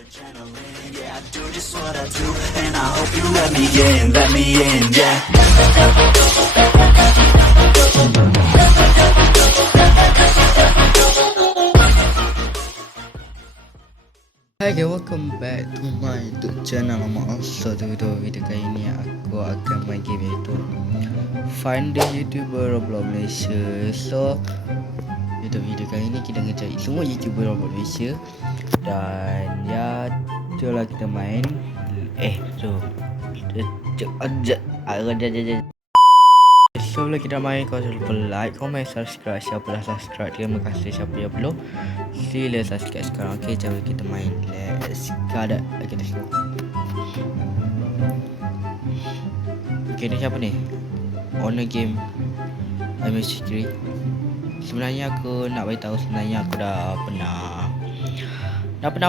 adrenaline, yeah, I do just what I do, and I hope you let me in, yeah. Hi guys, welcome back to my YouTube channel. So video kali ini aku akan main game iaitu Find the YouTuber Roblox Malaysia. So video kali ini kita akan cari semua YouTuber Roblox Malaysia. Dan ya, itulah kita main. Sebelum kita main, kau lupa like, comment, subscribe. Siapa dah subscribe, terima kasih. Siapa yang belum, sila subscribe sekarang. Okay, jom kita main. Let's go. Okay, let's go. Okay, ni siapa ni? Owner game MSC3. Sebenarnya aku nak beritahu, sebenarnya aku dah pernah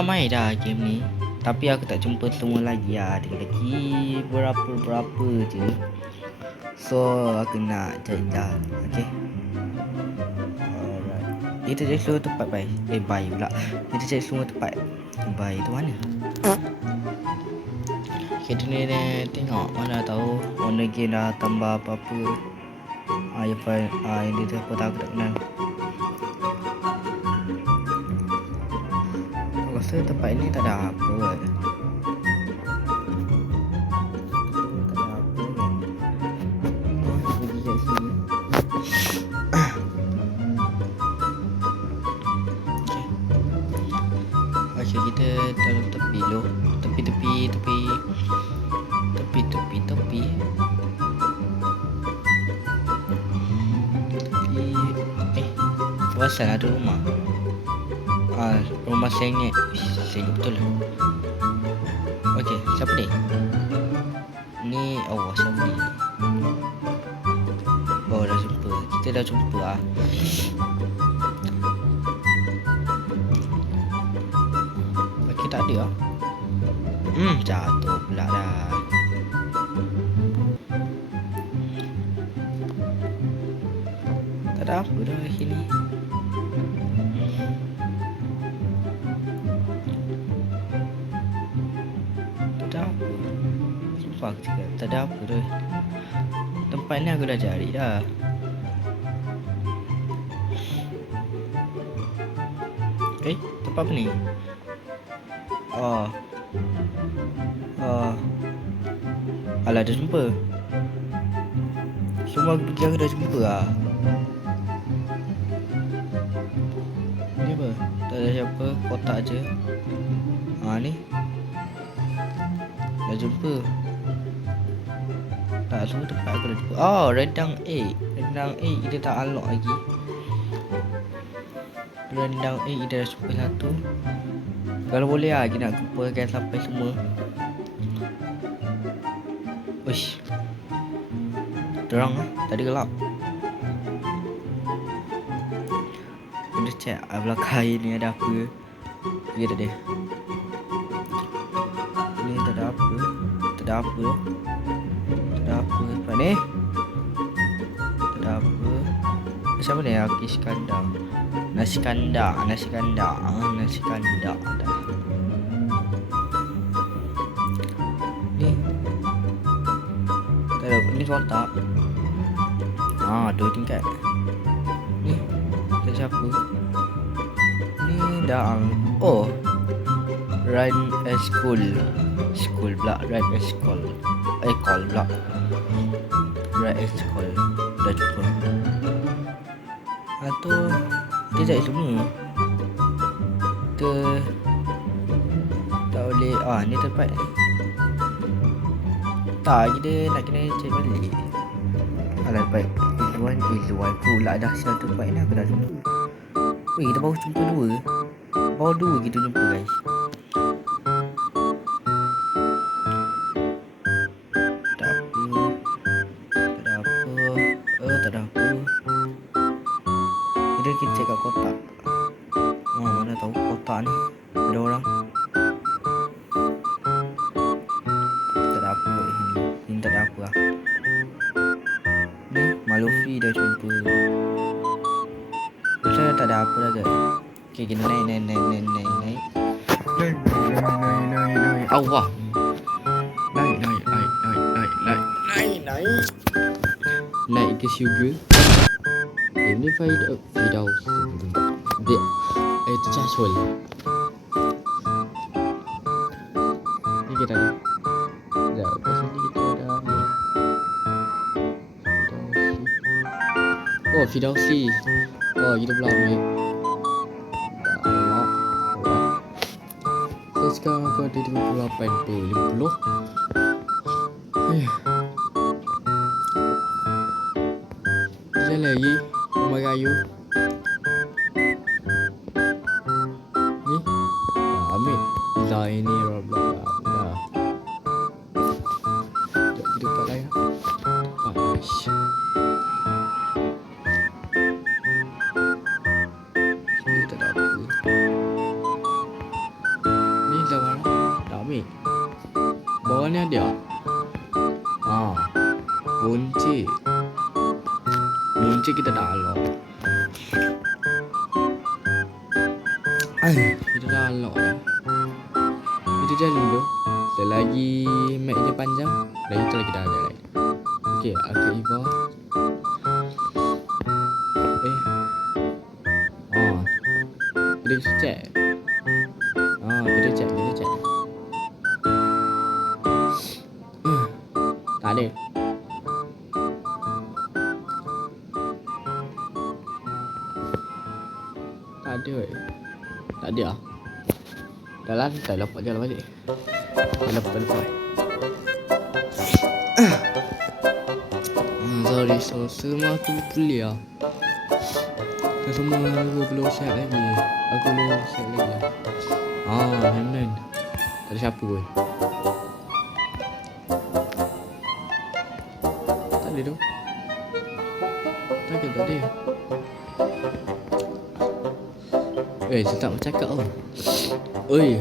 main dah game ni. Tapi aku tak jumpa semua lagi lah. Ada lagi berapa je. So aku nak cari dah. Okay, alright. Kita cari semua tempat bye pula. Kita cari semua tempat bye tu mana. Kita ni tengok, mana tahu owner game dah tambah apa-apa. Yang dia tu apa tak, aku tak kenal. Aku rasa tempat ni tak ada apa kot. Okay, kita taruh tepi dulu. Kawasan ada rumah. Rumah sengit betul lah. Okay, siapa ni? Ni, siapa ni? Dah jumpa. Kita dah jumpa lah. Okay, tak ada lah. Jatuh pula dah. Tak ada apa dah sini. Tak ada apa. Sumpah aku cakap, tak ada apa dah. Tempat ni aku dah cari dah. Tempat apa ni? Alah, dah jumpa. Semua aku pergi, aku dah jumpa lah. Ni apa? Tak ada siapa, kotak je. Ni dah jumpa. Tak, semua tempat aku dah jumpa. Rendang egg kita tak unlock lagi. Rendang egg kita dah jumpa satu. Kalau boleh lah, kita nak kumpulkan sampai semua. Uish, terang lah, tadi gelap. Kita check belakang ni ada apa. Okay, tak ada. Ni tak ada apa. Tak ada apa tempat ni. Tak ada apa. Siapa ni? Iskandar. Nasi kandar dah. Ni tak ada. Ni kotak. Dua tingkat. Ni tak siapa. Ni dah. Run a school pula. Run a school. Call pula. Run a school. Dah jumpa. Atau kita cari semua. Kita tak boleh. Ni tempat. Tak, kita nak kena cari balik. Alah, baik. Iluan pula dah. Siapa tempat ni aku dah jumpa. Kita baru jumpa dua. Kita jumpa, guys. Tak ada apa. Kita check kat kotak. Mana tahu kotak ni ada orang. Tak ada apa kat sini. Ini tak ada apa lah. Ni Malufi dah jumpa. Macam tak ada apa dah ke. Okay, kita naik. Allah. Naik. Naik ke syurga. Ini Firdaus. Dia itu Cashol. Ni kita ni. Dah, kat sini kita dah ambil. Fidausi. Oh, kita pula ambil. Allah. So, sekarang aku ada 58 per 50. Jalan lagi. Rumah kayu. Ni. Ambil. Dah ini Roblox. Dah. Kita dapat lah ya. Kita tak apa. Ni dah mana? Dah ambil. Bawah ni ada. Kunci. Kunci kita dah lock. Kita dah lock dah. Itu je dulu. Selagi mat dia panjang, dah itu lagi dah ada lagi. Okey, aku Iva. Kita check. Kita check. Tak ada. Tak ada lah. Dah lah, tak lepas jalan balik. Tak lepas. Sorry, so semua aku kuliah. Semua aku belum siap lagi. Hamdan. Tak ada siapa pun. Tak ada tu. Tak ada. Sedap bercakap tau. Oi.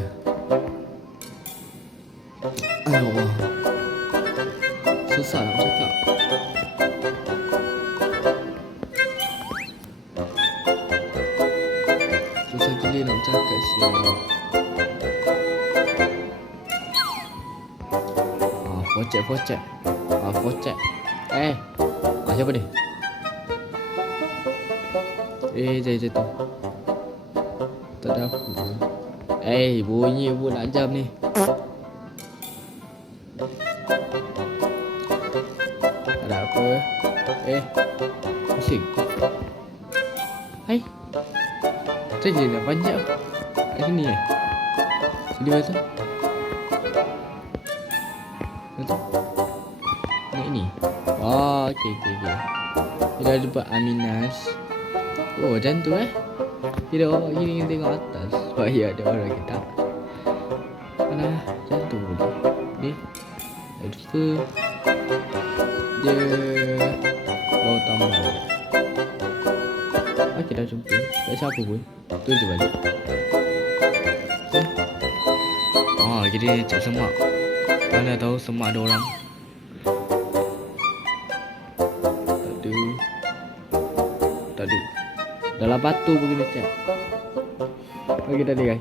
Allah. Susah nak bercakap. Susah gila nak bercakap siap. Focek. Siapa ni? Jatuh. Tak ada aku. Bunyi pun nak jam ni. Tak ada apa. Pusing. Saja nak panjat. Kat sini Sini betul. Naik ni. Okey. Kita ada buat Aminas. Macam tu Kita bawa gini tengok atas. Sebab ya ada orang kita. Mana jatuh boleh. Ni. Lepas tu dia bawa tambah. Okey dah jumpa. Tak siapa pun. Tu je balik. Jadi cek semak. Mana tahu semak ada orang. Tak ada. Dalam batu pun kena cek. Okey tadi guys.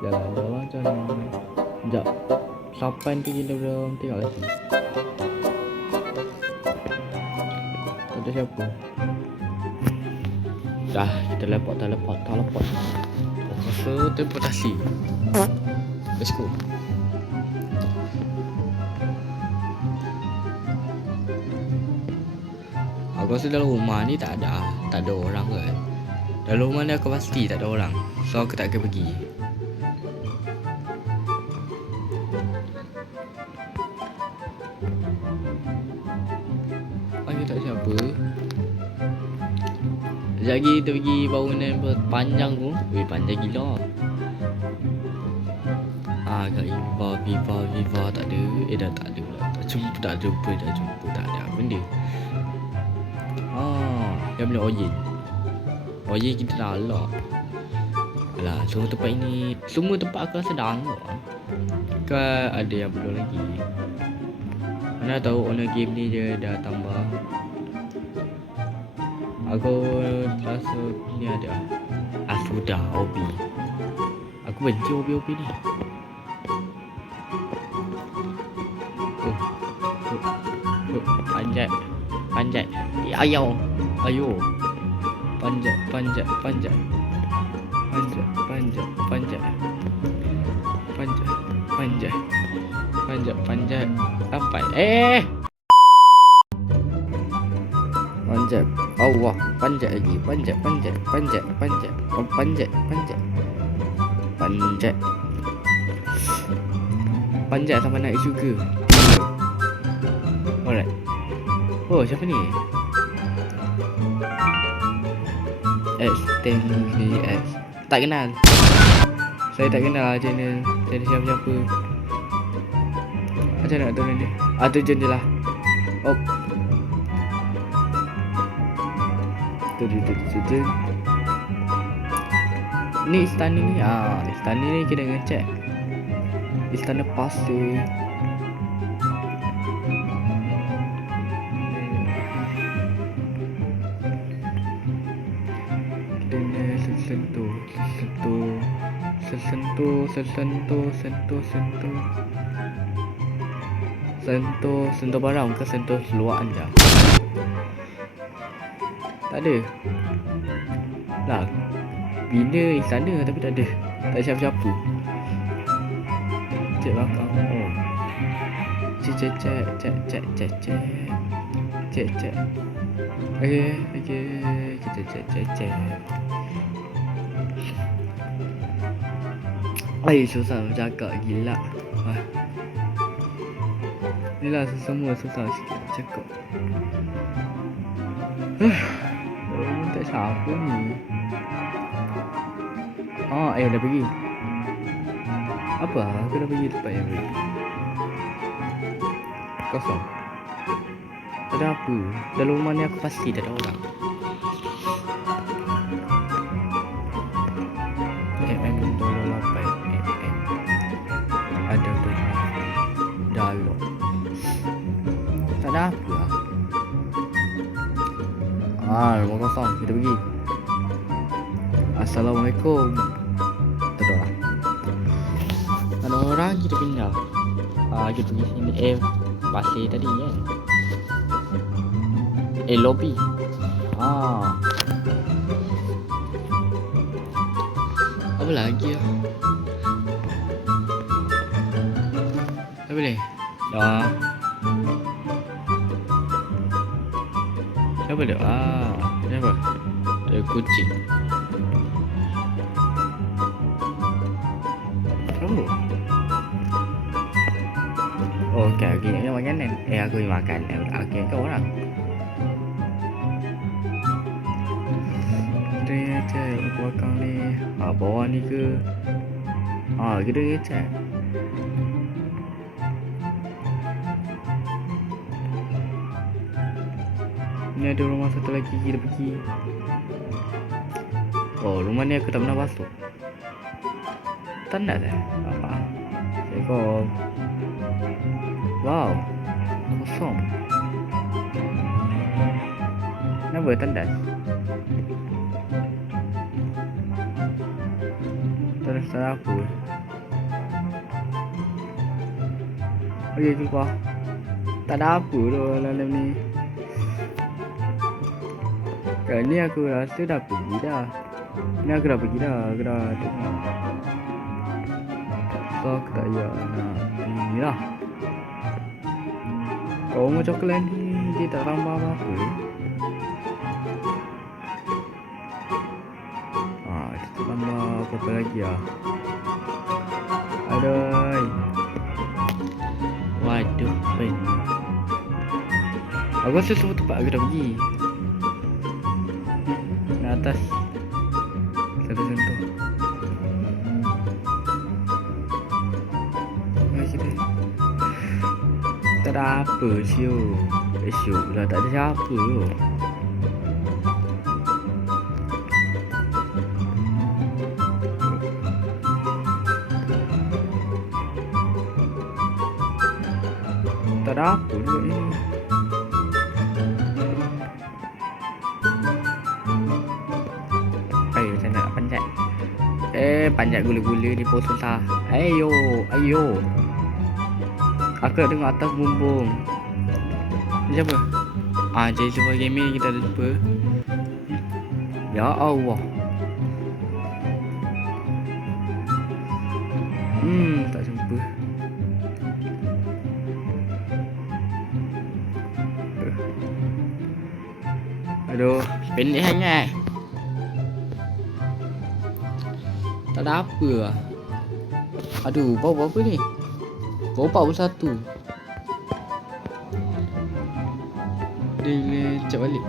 Jalan macam mana. Sekejap. Sampai tu kita belum tengok lagi. Tak ada siapa. Dah kita teleport. Rasa teleportasi. Let's go. Aku rasa dalam rumah ni tak ada orang kan. Dalam rumah ni aku pasti tak ada orang. So aku tak akan pergi. Aku tak siapa. Sekejap lagi kita pergi bangunan panjang tu. Panjang gila. Kat Viva tak ada. Dah tak ada pula. Tak jumpa. Tak ada benda. Dia beli Oyen kita dah lock. Alah, semua tempat aku rasa dah unlock. Kan ada yang belum lagi. Mana tahu owner game ni dia dah tambah. Aku rasa ni ada Asuda Obi. Aku Aku benci OP ni. Panjat. Panjat. Ayo. Ayo. Panjat, panjat, panjat. Panjat, panjat, panjat. Panjat, panjat. Panjat, panjat. Sampai. Panjat. Allah, panjat lagi. Panjat, panjat, panjat, panjat. Oh, panjat, panjat. Panjat. Panjat sampai naik juga. Alright. Oh, siapa ni? X10VX. Tak kenal. Saya tak kenal lah channel siapa-siapa. Macam nak turun ni? Turun je lah. Oh. Turun. Ni istana ni. Istana ni kena ngecek. Istana pasir. Sentuh barang ke sentuh luar anda? Tak ada. Lah, bina istana tapi tak ada. Tak siapa-siapa. Cek belakang. Oh. Cek. Okay. Kita cek. Susah bercakap, gila. Inilah semua susah sikit bercakap. Tak siapa ni. Dah pergi. Apa? Aku dah pergi tempat yang pergi. Kosong. Tak ada apa. Dalam rumah ni aku pasti tak ada orang. MM28 MM. Ada rumah dalam. Tak ada apa lah. Rumah kosong. Kita pergi. Assalamualaikum. Tak ada orang. Ada orang kita pindah. Kita pergi sini. Pasir tadi kan. Lobby. Apa lagi lah? Tak boleh. Dah. Siapa dia? Kenapa? Ada kucing. Oh, okay. Ini makanan. Aku makan. Okay, kau orang. Kita cek belakang ni. Bawah ni ke? Kita cek. Ni ada rumah satu lagi kita pergi. Rumah ni aku tak pernah masuk. Tanda dah. Assalamualaikum. Wow. Kosong. Kenapa tanda? Terus apa? Keluar. Tak ada apa tu dalam ni. Kali ni aku rasa dah pergi dah. Aku dah tengok. So aku tak payah nak pergi lah. Kau mau coklat ni dia tak tambah apa-apa. Kita tambah apa-apa lagi lah. Aduh. Waduh, penuh. Aku rasa semua tempat aku dah pergi. Nak atas. Satu sentuh. Tak ada apa syuk. Syuk pula tak ada siapa tu. Tak ada apa tu ni. Macam nak panjat. panjat gula-gula ni pun susah. Ayo. Aku nak tengok atas bumbung. Ni siapa? Jason Gaming kita ada jumpa. Ya Allah. Tak jumpa. Aduh, pendek sangat. Tak ada apa lah. Aduh, bau apa ni? Bau 41. Dia cek balik.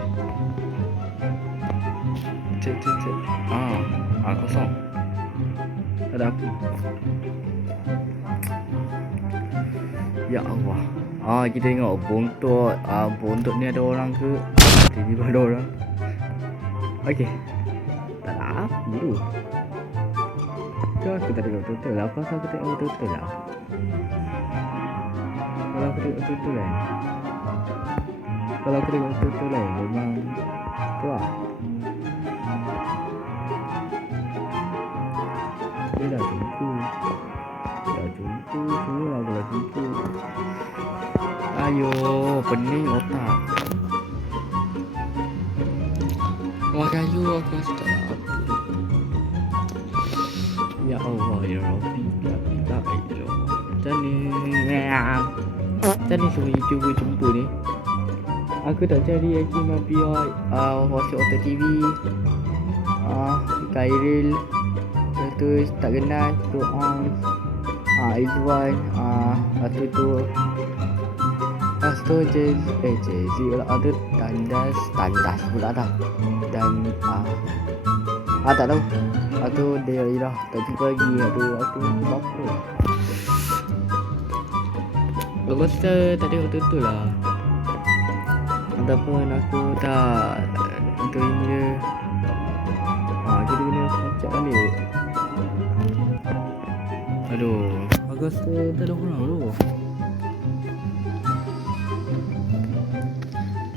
Cek. Kosong. Tak ada apa. Ya Allah. Kita tengok bontot. Bontot ni ada orang ke? Tiba-tiba ada orang. Okey. Tak ada apa tu. Aku tak tengok betul-betul lah. Apa aku tengok betul-betul lah? Kalau aku tengok betul-betul lah, memang tu lah. Dia dah jumpa. Semua aku dah jumpa. Ayo, pening otak. Wah, kayu aku rasa tak ada apa. Ya Allah, ya Rabbi, la ilaha illallah. Macam ni semua YouTuber jumpa ni. Aku tak cari lagi Mafia, Host Auto TV, Khairil, terus tak kenal, tu Izwan, lepas tu Jay-Z lah, ada Tandas pula dah. Dan tak tahu. Aduh, dia dah tak jumpa lagi. Aduh, aku apa. Aku rasa tak tengok betul lah. Ataupun aku tak untuk ini je. Kita kena macam balik. Aduh, aku rasa tak ada orang tu.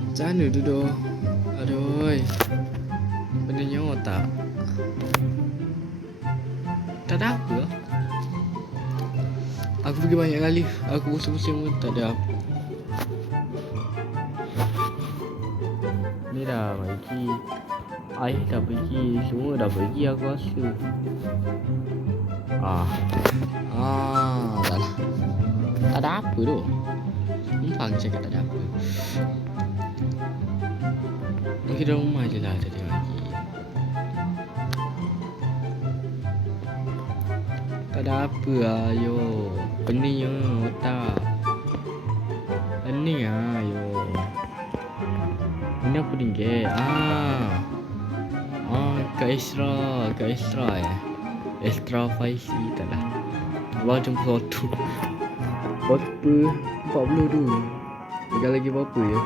Macam mana duduk? Aduh, benarnya otak. Tak ada apa lah. Aku pergi banyak kali. Aku pusing-pusing pun tak ada apa. Ni dah pergi. Ayah dah pergi. Semua dah pergi aku rasa. Tak lah. Tak ada apa tu. Mumpang cakap tak ada apa. Mungkin dalam rumah je lah tadi lagi. Tak ada apa lah, yo. Pening je otak. Pening lah, yo. Ini apa ringgit? Kak Esra Extra 5C tak lah. Baru jumpa satu. Berapa? 40 tu. Tinggal lagi berapa ya?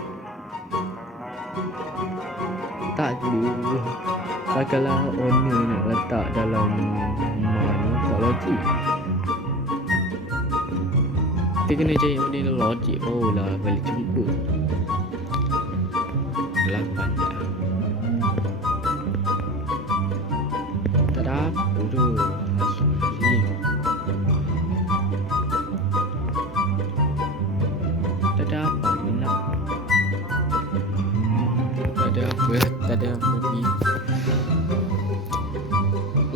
Tak dulu. Kalau owner nak letak dalam rumah ni tak logik. Kita kena cari benda logik barulah balik jumpa. 8 dah. Tak ada apa tu. Tak ada apa nak. Tak ada apa lagi.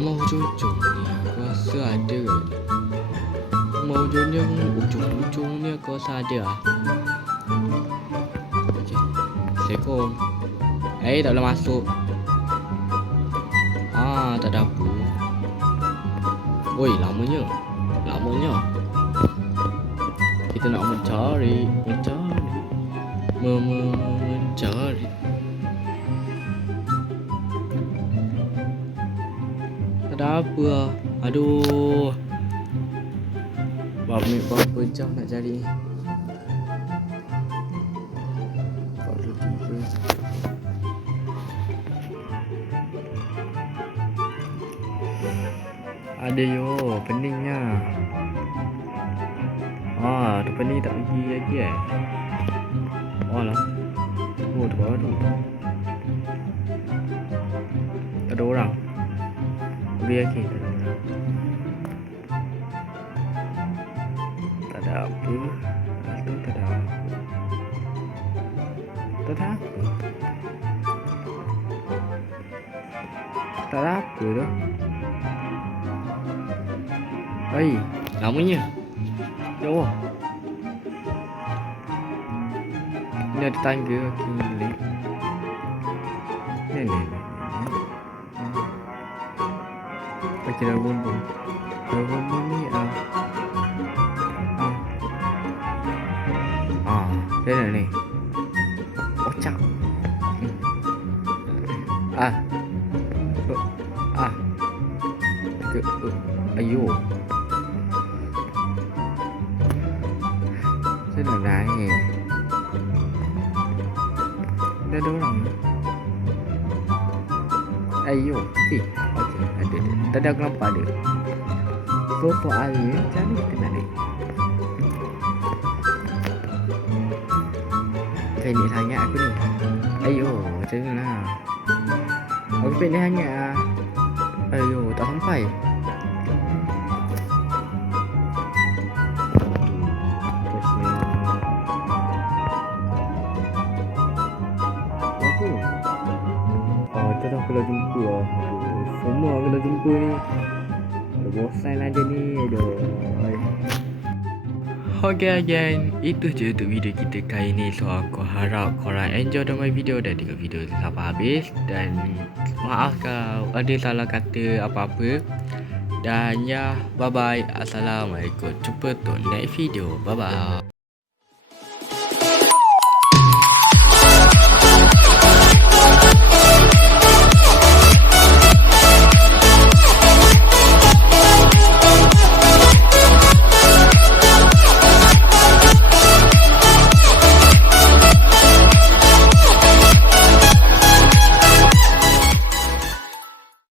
Mau ujung ni aku rasa ada. Mau ujung ni aku rasa ada lah. Okey. Assalamualaikum. Tak boleh masuk. Tak ada apa. Oi, lamanya. Kita nak mencari. Tak ada apa lah. Aduh. Berapa jam nak cari ni? 43. Ada yo, peningnya. Tu pening tak pergi lagi Alah. Tu baru. Tak ada orang. Lebih yakin tak ada orang. apa. Itu tak ada apa. Tak ada apa. Tak ada apa dah. Hai, namanya. Ya Allah. Ini ada tangga kiri. Ni. Pakai dah bumbung. Dah bumbung ni Dia ni. Ocak. Ayo. Saya dah naik. Dah ada orang. Ayo. Okey, ada. Tadi aku nampak ada. So soalnya macam mana kita nak naik? Pendek sangat aku ni. Ayo, macam mana lah. Aku pendek sangat lah. Ayo, tak sampai. Kita dah kena jumpa lah. Semua kena jumpa ni. Ada bosan aja ni. Aduh. Okay again, itu je untuk video kita kali ni. So aku harap korang enjoy dengan video dan tengok video tu sampai habis. Dan maaf kalau ada salah kata apa-apa. Dan ya, bye bye. Assalamualaikum. Jumpa tu next video. Bye bye.